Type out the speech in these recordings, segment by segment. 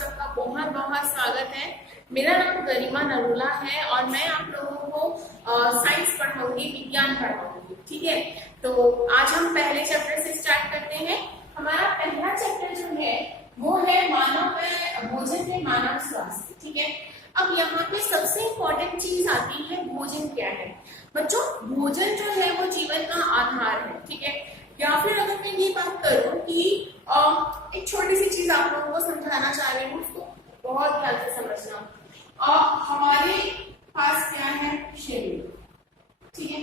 सबका बहुत बहुत स्वागत है। मेरा नाम गरिमा नरूला है और मैं आप लोगों को साइंस पढ़ाऊंगी, विज्ञान पढ़ाऊंगी। ठीक है, तो आज हम पहले चैप्टर से स्टार्ट करते हैं। हमारा पहला चैप्टर जो है वो है मानव भोजन में मानव स्वास्थ्य। ठीक है, अब यहाँ पे सबसे इम्पोर्टेंट चीज आती है, भोजन क्या है। बच्चों, भोजन जो है वो जीवन का आधार है। ठीक है, या फिर अगर मैं ये बात करूं कि एक छोटी सी चीज आप लोगों को समझाना चाह रही हूँ, उसको बहुत ध्यान से समझना। हमारे पास क्या है? शरीर। ठीक है,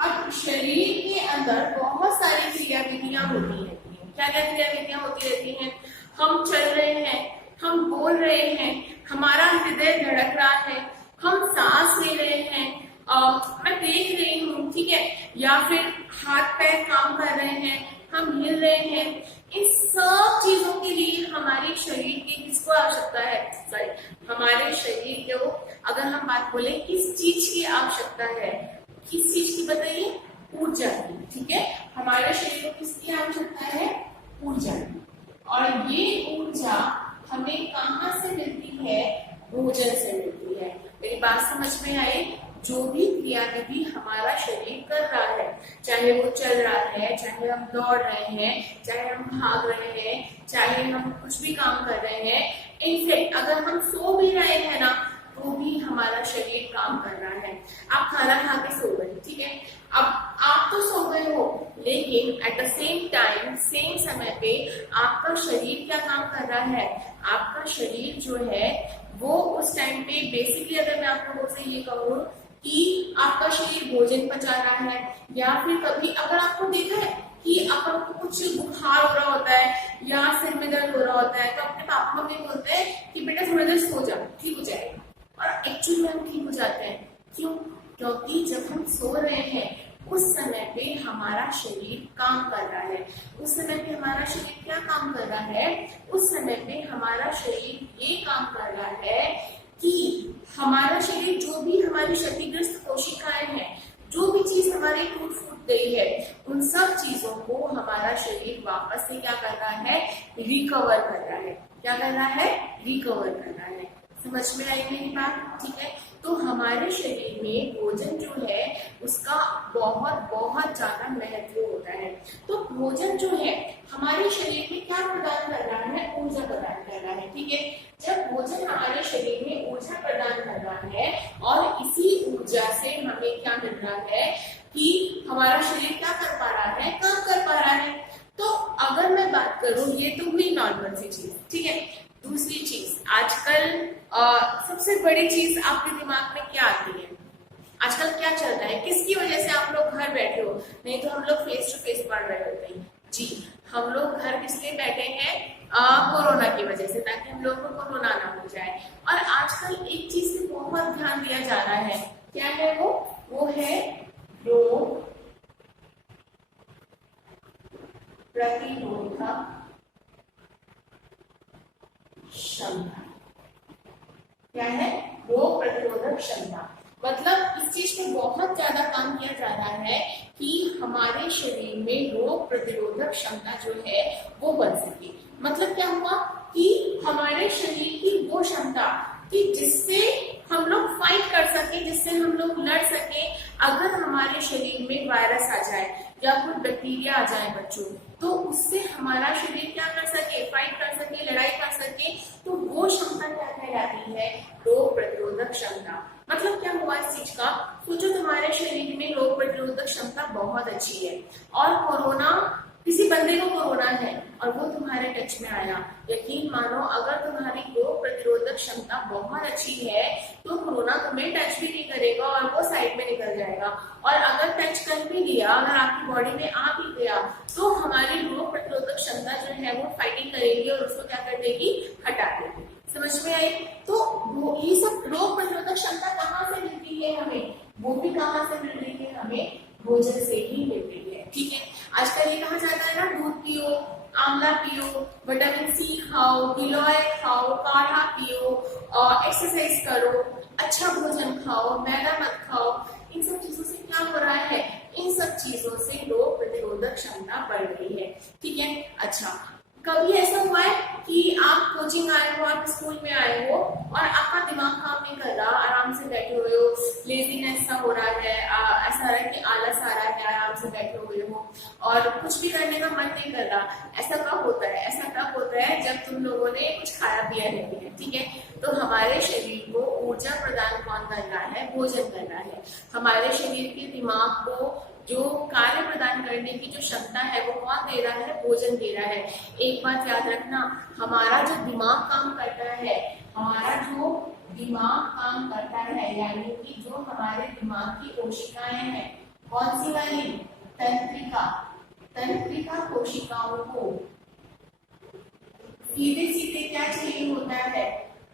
अब शरीर के अंदर बहुत सारी क्रियाविधियां होती हैं। क्या क्या क्रियाविधियां होती रहती हैं? हम चल रहे हैं, हम बोल रहे हैं, हमारा हृदय धड़क रहा है, हम सांस ले रहे हैं, मैं देख रही हूँ। ठीक है, या फिर हाथ पैर काम कर रहे हैं, हम हिल रहे हैं। इन सब चीजों के लिए हमारे शरीर की किसको आवश्यकता है? सॉरी, हमारे शरीर को अगर हम बात बोले किस चीज की आवश्यकता है, किस चीज की बताइए? ऊर्जा की। ठीक है, हमारे शरीर को किसकी आवश्यकता है? ऊर्जा की। और ये ऊर्जा हमें कहाँ से मिलती है? भोजन से मिलती है। मेरी बात समझ में आई? जो भी क्रियाविधि हमारा शरीर कर रहा है, चाहे वो चल रहा है, चाहे हम दौड़ रहे हैं, चाहे हम भाग रहे हैं, चाहे हम कुछ भी काम कर रहे हैं, इनफैक्ट अगर हम सो भी रहे हैं ना, तो भी हमारा शरीर काम कर रहा है। आप खाना खा के सो गए, ठीक है, अब आप तो सो गए हो, लेकिन at the same time, same समय पे आपका शरीर क्या काम कर रहा है? आपका शरीर जो है वो उस टाइम पे बेसिकली, अगर मैं आप लोगों से ये कहूँ कि आपका शरीर भोजन पचा रहा है, या फिर कभी अगर आपको देखा है कि आपको कुछ बुखार हो रहा होता है या सिर में दर्द हो रहा होता है, तो अपने पापा मम्मी बोलते हैं कि बेटा थोड़ी देर सो जाओ, ठीक हो जाएगा। और एक्चुअली हम ठीक हो जाते हैं। क्यों? क्योंकि जब हम सो रहे हैं उस समय पे हमारा शरीर काम कर रहा है। उस समय पे हमारा शरीर क्या काम कर रहा है? उस समय पे हमारा शरीर ये काम कर रहा है कि हमारा शरीर, जो भी हमारी क्षतिग्रस्त कोशिकाएं हैं, जो भी चीज हमारी टूट फूट गई है, उन सब चीजों को हमारा शरीर वापस से क्या कर रहा है? रिकवर कर रहा है। क्या कर रहा है? रिकवर कर रहा है। समझ में आई मेरी बात? ठीक है, तो हमारे शरीर में भोजन जो है उसका बहुत बहुत ज्यादा महत्व होता है। तो भोजन जो है हमारे शरीर में क्या प्रदान कर रहा है? ऊर्जा प्रदान कर रहा है। ठीक है, जब भोजन हमारे शरीर में ऊर्जा प्रदान कर रहा है और इसी ऊर्जा से हमें क्या मिल रहा है कि हमारा शरीर क्या कर पा रहा है? काम कर पा रहा है। तो अगर मैं बात करूं, ये तो हुई नॉर्मल सी चीज। ठीक है, दूसरी चीज, आजकल सबसे बड़ी चीज आपके दिमाग में क्या आती है? आजकल क्या चल रहा है? किसकी वजह से आप लोग घर बैठे हो? नहीं तो हम लोग फेस टू फेस पढ़ रहे होते हैं। जी, हम लोग घर किस लिए बैठे हैं? कोरोना की वजह से, ताकि हम लोगों को कोरोना ना हो जाए। और आजकल एक चीज पे बहुत ध्यान दिया जा रहा है। क्या है वो? वो है रोग प्रतिरोधक क्षमता। क्या है? रोग प्रतिरोधक क्षमता। मतलब इस चीज पे बहुत ज्यादा काम किया जा रहा है कि हमारे शरीर में रोग प्रतिरोधक क्षमता जो है वो बढ़ सके। मतलब क्या हुआ कि हमारे शरीर की वो क्षमता कि जिससे हम लोग फाइट कर सके, जिससे हम लोग लड़ सके। अगर हमारे शरीर में वायरस आ जाए या कोई बैक्टीरिया आ जाए बच्चों, तो उससे हमारा शरीर क्या कर सके? फाइट कर सके, लड़ाई कर सके। तो वो क्षमता क्या कहलाती है? रोग प्रतिरोधक क्षमता। मतलब क्या हुआ इस चीज का? सोचो तुम्हारे शरीर में रोग प्रतिरोधक क्षमता बहुत अच्छी है और कोरोना, किसी बंदे को कोरोना है और वो तुम्हारे टच में आया। यकीन मानो, अगर तुम्हारी रोग प्रतिरोधक क्षमता बहुत अच्छी है तो कोरोना तुम्हें टच भी नहीं करेगा और वो साइड में निकल जाएगा। और अगर टच कर भी लिया, अगर आपकी बॉडी में आ भी गया, तो हमारी रोग प्रतिरोधक क्षमता जो है वो फाइटिंग करेगी और उसको क्या कर देगी? हटा देगी। समझ में आई? तो ये सब रोग प्रतिरोधक क्षमता कहाँ से मिलती है हमें? वो भी कहाँ से मिल रही है हमें? भोजन से ही मिल रही है। ठीक है, आजकल ये कहा जाता है ना, दूध पियो, आंवला पियो, विटामिन सी खाओ, गिलोय खाओ, काढ़ा पियो, एक्सरसाइज करो, अच्छा भोजन खाओ, मैदा मत खाओ। इन सब चीजों से क्या हो रहा है? इन सब चीजों से रोग प्रतिरोधक क्षमता बढ़ रही है। ठीक है, अच्छा, कभी ऐसा हुआ है कि आप कोचिंग आए हो, आप स्कूल में आए हो और आपका दिमाग काम नहीं कर रहा, आराम से बैठे हुए हो, लेजीनेस सा हो रहा है, ऐसा रहा है कि आलस आ रहा है, आराम से बैठे हुए हो और कुछ भी करने का मन नहीं कर रहा, ऐसा कब होता है? ऐसा तब होता है जब तुम लोगों ने कुछ खाया पिया नहीं है, ठीक है। तो हमारे शरीर को ऊर्जा प्रदान कौन कर रहा है? भोजन कर रहा है। हमारे शरीर के दिमाग को जो कार्य प्रदान करने की जो क्षमता है वो कौन दे रहा है? भोजन दे रहा है। एक बात याद रखना, हमारा जो दिमाग काम करता है, हमारा जो दिमाग काम करता है, यानी कि जो हमारे दिमाग की कोशिकाएं हैं, कौन सी वाली? तंत्रिका। तंत्रिका कोशिकाओं को सीधे सीधे क्या चाहिए होता है?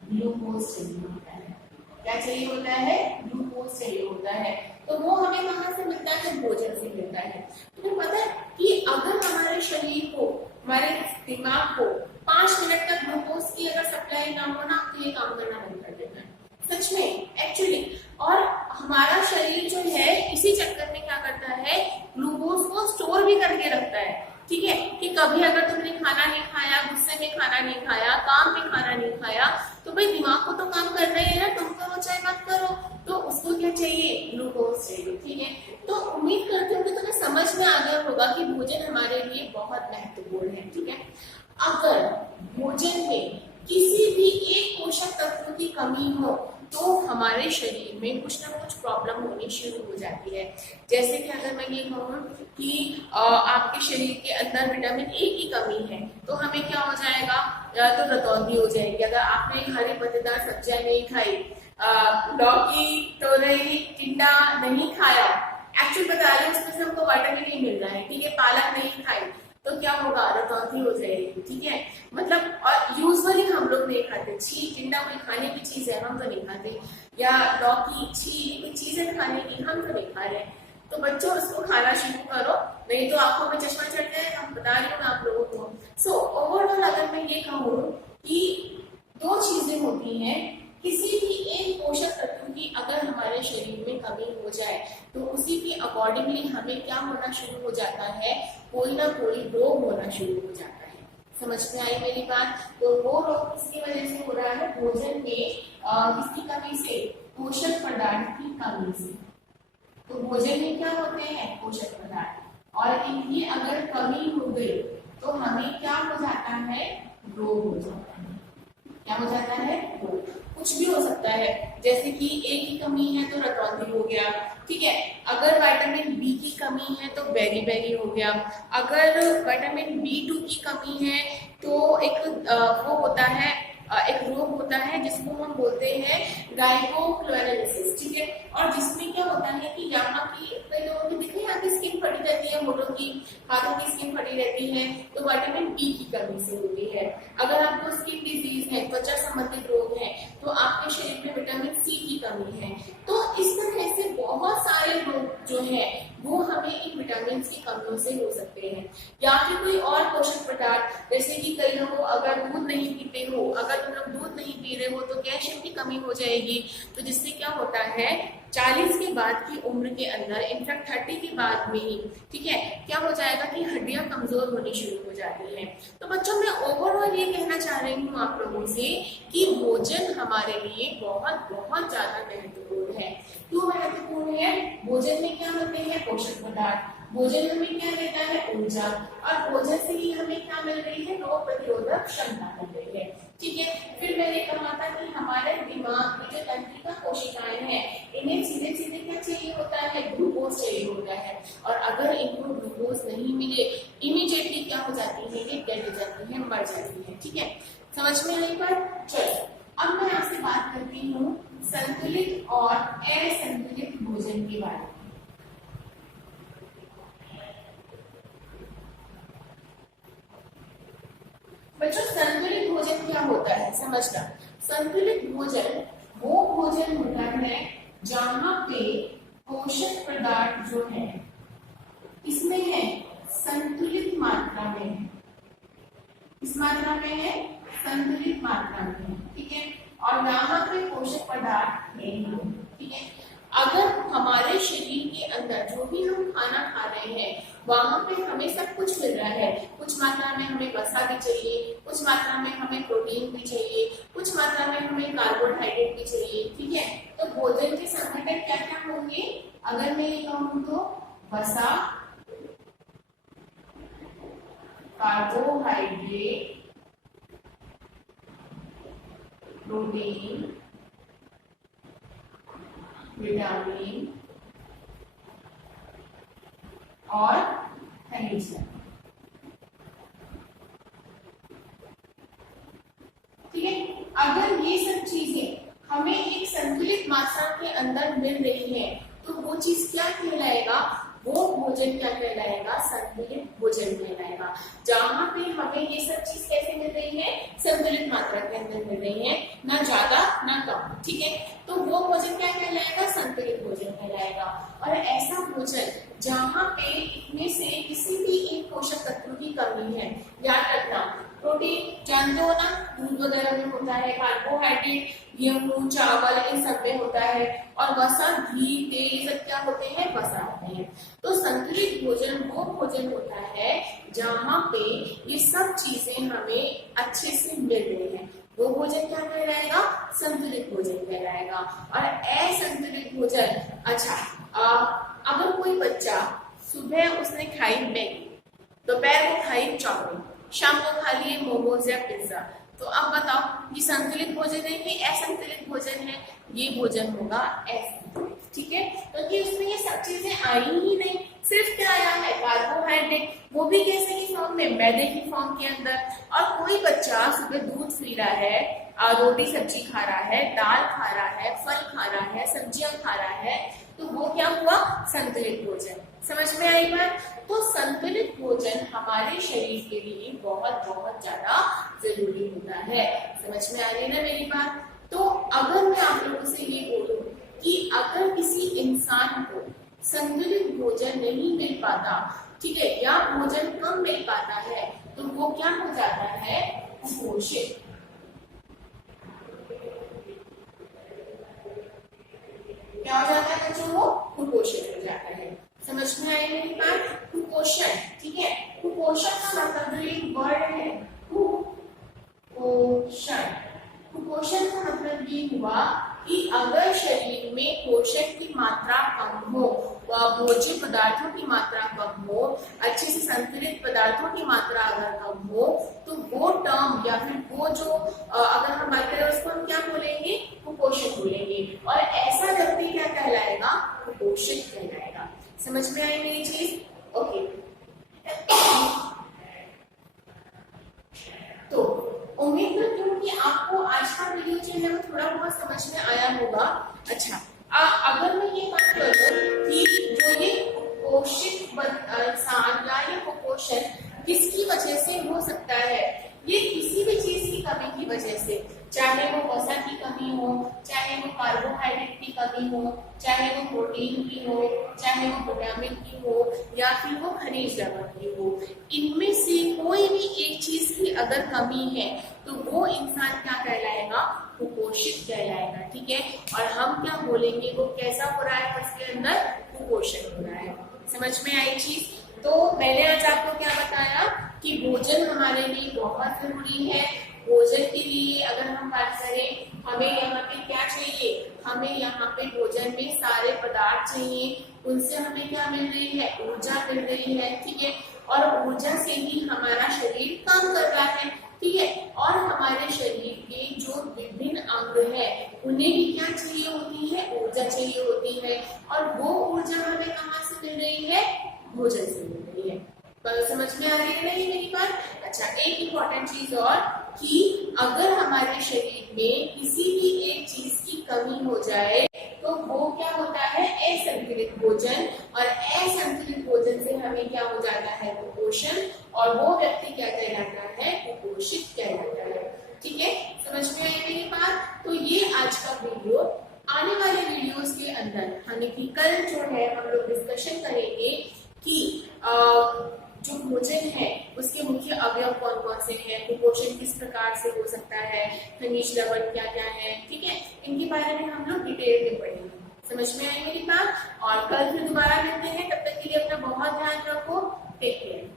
ग्लूकोज चाहिए होता है। क्या चाहिए होता है? ग्लूकोज चाहिए होता है। तो वो हमें कहाँ से मिलता है? भोजन से मिलता है। तुम्हें पता है कि अगर हमारे शरीर को, हमारे दिमाग को 5 मिनट तक ग्लूकोज की अगर सप्लाई ना हो ना, तो ये काम करना बंद कर देता है, सच में, एक्चुअली। और हमारा शरीर जो है इसी चक्कर में क्या करता है? ग्लूकोज को स्टोर भी करके रखता है, ठीक है। कि कभी अगर तुमने खाना नहीं खाया, गुस्से में खाना नहीं खाया, काम में खाना नहीं खाया, तो भाई दिमाग को तो काम करना ही है ना, तुम करो चाहे मत करो, तो उसको क्या चाहिए? ग्लूकोज चाहिए, ठीक है। तो उम्मीद करती हूँ कि तुम्हें समझ में आ गया होगा कि भोजन हमारे लिए बहुत महत्वपूर्ण है, ठीक है। अगर भोजन में किसी भी एक पोषक तत्व की कमी हो तो हमारे शरीर में कुछ ना कुछ प्रॉब्लम होनी शुरू हो जाती है। जैसे कि अगर मैं ये कहूँ कि आपके शरीर के अंदर विटामिन ए की कमी है, तो हमें क्या हो जाएगा? तो रतौंधी हो जाएगी। अगर आपने हरी पत्तेदार सब्जियां नहीं खाई, लौकी, तोरई, टिंडा नहीं खाया, एक्चुअली बता रही हूँ उसमें से हमको विटामिन नहीं मिल रहा है, ठीक है, पालक नहीं खाई, तो क्या होगा? रतौंधी हो जाएगी, ठीक है। मतलब और यूजुअली हम लोग नहीं खाते। छी, टिंडा कोई खाने की चीज है, हम तो नहीं खाते, या लौकी, छी, कोई चीज है खाने की, हम तो नहीं खा रहे। तो बच्चों उसको खाना शुरू करो, नहीं तो आंखों में चश्मा चढ़ जाएगा, हम बता रही हूँ आप लोगों को। सो ओवरऑल अगर मैं ये कहूँ कि 2 चीजें होती हैं, किसी भी एक पोषक तत्व की अगर हमारे शरीर में कमी हो जाए तो उसी के अकॉर्डिंगली हमें क्या होना शुरू हो जाता है? कोई ना कोई रोग होना शुरू हो जाता है। समझ में आई मेरी बात? तो वो रोग किसकी वजह से हो रहा है? भोजन में किसकी कमी से? पोषक पदार्थ की कमी से। तो भोजन में क्या होते हैं? पोषक पदार्थ, और इनकी अगर कमी हो गई तो हमें क्या हो जाता है? रोग हो जाता है। क्या हो जाता है? रोग। कुछ भी हो सकता है, जैसे कि ए की कमी है तो रतौंधी हो गया, ठीक है। अगर विटामिन बी की कमी है तो बेरी बेरी हो गया। अगर विटामिन B2 की कमी है तो एक वो होता है, एक रोग होता है जिसको हम बोलते हैं गाइकोक्लोराइसिस, ठीक है। और जिसमें क्या होता है कि यहाँ की, कई लोगों की दिखे यहाँ की स्किन फटी रहती है, मोटों की, हाथों की स्किन फटी रहती है, तो विटामिन बी की कमी से होती है। अगर आपको स्किन डिजीज है, त्वचा संबंधित रोग है, तो आपके शरीर में विटामिन सी की कमी है। तो इस तरह से बहुत सारे रोग जो है वो हमें इन विटामिन की कमियों से हो सकते हैं। या फिर कोई और पोषक पदार्थ, जैसे कि कई लोगों अगर दूध नहीं पीते हो, अगर तुम लोग दूध नहीं पी रहे हो तो कैल्शियम की कमी हो जाएगी। तो जिससे क्या होता है, 40 के बाद की उम्र के अंदर, इनफैक्ट 30 के बाद में ही, ठीक है, क्या हो जाएगा कि हड्डियां कमजोर होनी शुरू हो जाती हैं। तो बच्चों मैं ओवरऑल ये कहना चाह रही हूँ आप लोगों से कि भोजन हमारे लिए बहुत बहुत ज्यादा महत्वपूर्ण है। क्यों महत्वपूर्ण है? भोजन में क्या होते हैं? पोषक पदार्थ। भोजन हमें क्या देता है? ऊर्जा। और भोजन से ही हमें क्या मिल रही है? रोग प्रतिरोधक क्षमता मिल रही है, ठीक है। फिर मैंने कहा था कि हमारे दिमाग में जो तंत्रिका कोशिकाएं हैं, इन्हें सीधे सीधे क्या चाहिए होता है? ग्लूकोज चाहिए होता है। और अगर इनको ग्लूकोज नहीं मिले, इमीडिएटली क्या हो जाती है? ये डेड हो जाती है, मर जाती है, ठीक है। समझ में आई बात? चलो अब मैं आपसे बात करती हूँ संतुलित और असंतुलित भोजन के बारे में। बच्चों संतुलित भोजन क्या होता है समझना। संतुलित भोजन वो भोजन होता है जहां पे पोषक पदार्थ जो है इसमें है संतुलित मात्रा में है। किस मात्रा में है? संतुलित मात्रा में है, ठीक है। और यहाँ पे पोषक पदार्थ नहीं है, ठीक है। अगर हमारे शरीर के अंदर जो भी हम खाना खा रहे हैं वहां पे हमें सब कुछ मिल रहा है, कुछ मात्रा में हमें वसा भी चाहिए, कुछ मात्रा में हमें प्रोटीन भी चाहिए, कुछ कुछ मात्रा में हमें कार्बोहाइड्रेट भी चाहिए, ठीक है। तो भोजन के संघटक क्या क्या होंगे, अगर मैं ये कहूँ तो वसा, कार्बोहाइड्रेट, प्रोटीन, विटामिन और खनिज। ठीक है, अगर ये सब चीजें हमें एक संतुलित मात्रा के अंदर मिल रही है तो वो चीज क्या कहलाएगा, वो भोजन क्या कहलाएगा, संतुलित भोजन कहलाएगा। जहां पे हमें ये सब चीज कैसे मिल रही है, संतुलित मात्रा के अंदर मिल रही है, ना ज्यादा ना कम, ठीक है। तो वो भोजन क्या कहलाएगा, संतुलित भोजन कहलाएगा। और ऐसा भोजन जहां पे इनमें से किसी भी एक पोषक तत्व की कमी है, याद रखना, प्रोटीन जानते हो ना, दूध वगैरह में होता है, कार्बोहाइड्रेट गेहूं चावल इन सब में होता है, और वसा घी तेल ये सब क्या होते हैं, वसा होते हैं। तो संतुलित भोजन वो भोजन होता है जहाँ पे ये सब चीजें हमें अच्छे से मिल रही है, वो भोजन क्या कहलाएगा, संतुलित भोजन कहलाएगा। और असंतुलित भोजन, अच्छा अगर कोई बच्चा सुबह उसने खाई मैगी, दोपहर को खाई चाउमीन, शाम को खा लिए मोमोज या पिज्जा, तो अब बताओ ये संतुलित भोजन है कि असंतुलित भोजन है, ये भोजन होगा असंतुलित, ठीक है। क्योंकि उसमें ये सब चीजें आई ही नहीं, सिर्फ क्या आया है, कार्बोहाइड्रेट, वो भी कैसे की फॉर्म में, मैदे की फॉर्म के अंदर। और कोई बच्चा सुबह दूध पी रहा है, रोटी सब्जी खा रहा है, दाल खा रहा है, फल खा रहा है, सब्जियां खा रहा है, तो वो क्या हुआ, संतुलित भोजन। समझ में आई बात। तो संतुलित भोजन हमारे शरीर के लिए बहुत बहुत ज्यादा जरूरी होता है। समझ में आ रही ना मेरी बात। तो अगर मैं आप लोगों से ये बोलूं कि अगर किसी इंसान को संतुलित भोजन नहीं मिल पाता, ठीक है, या भोजन कम मिल पाता है, तो वो क्या हो जाता है, कुपोषित। क्या हो जाता है बच्चों, वो कुपोषित हो जाता है। समझ में आई मेरी बात। कुपोषण, ठीक है, कुपोषण का मतलब जो एक वर्ड है, कुपोषण, कुपोषण का मतलब ये हुआ कि अगर शरीर में पोषण की मात्रा कम हो, भोज्य पदार्थों की मात्रा कम हो, अच्छे से संतुलित पदार्थों की मात्रा अगर कम हो, तो वो टर्म या फिर वो जो अगर हम बात करें उसको हम क्या बोलेंगे, कुपोषण बोलेंगे। और ऐसा व्यक्ति क्या कहलाएगा, कुपोषित कहलाएगा। समझ में आई मेरी चीज, ओके। तो उम्मीद करती हूँ कि आपको आज का वीडियो जो है वो थोड़ा बहुत समझ में आया होगा। अच्छा, अगर मैं ये बात करूँ कि जो ये कुपोषित इंसान या ये कुपोषण किसकी वजह से हो सकता है, ये किसी भी चीज की कमी की वजह से, चाहे वो वसा की कमी हो, चाहे वो कार्बोहाइड्रेट की कमी हो, चाहे वो प्रोटीन की हो, चाहे वो विटामिन की हो, या फिर वो खनिज लवण की हो, इनमें से कोई भी एक चीज की अगर कमी है तो वो इंसान क्या कहलाएगा, कुपोषित कहलाएगा, ठीक है। और हम क्या बोलेंगे, वो कैसा हो रहा है, उसके अंदर कुपोषण हो रहा है। समझ में आई चीज। तो मैंने आज आपको क्या बताया कि भोजन हमारे लिए बहुत जरूरी है। भोजन के लिए अगर हम बात करें, हमें यहाँ पे क्या चाहिए, हमें यहाँ पे भोजन में सारे पदार्थ चाहिए, उनसे हमें क्या मिल रही है, ऊर्जा मिल रही है, ठीक है। और ऊर्जा से ही हमारा शरीर काम कर रहा है, ठीक है। और हमारे शरीर के जो विभिन्न अंग है उन्हें भी क्या चाहिए होती है, ऊर्जा चाहिए होती है। और वो ऊर्जा हमें कहाँ से मिल रही है, भोजन से मिल रही है। समझ में आ रही है नहीं मेरी बात। अच्छा, एक इम्पॉर्टेंट चीज और कि अगर हमारे शरीर में किसी भी एक चीज की कमी हो जाए तो वो क्या होता है, असंतुलित भोजन। और असंतुलित भोजन से हमें क्या हो जाता है, कुपोषण। और वो व्यक्ति क्या कहलाता है, कुपोषित कहलाता है, ठीक है। समझ में आई मेरी बात। तो ये आज का वीडियो, आने वाले वीडियोस के अंदर यानी कि कल जो है हम लोग डिस्कशन करेंगे कि जो भोजन है उसके मुख्य अवयव कौन कौन से हैं, कुपोषण किस प्रकार से हो सकता है, खनिज लवण क्या क्या है, ठीक है। इनके बारे में हम लोग डिटेल में पढ़ेंगे। समझ में आई मेरी बात। और कल फिर दोबारा मिलते हैं, तब तक के लिए अपना बहुत ध्यान रखो। Take care.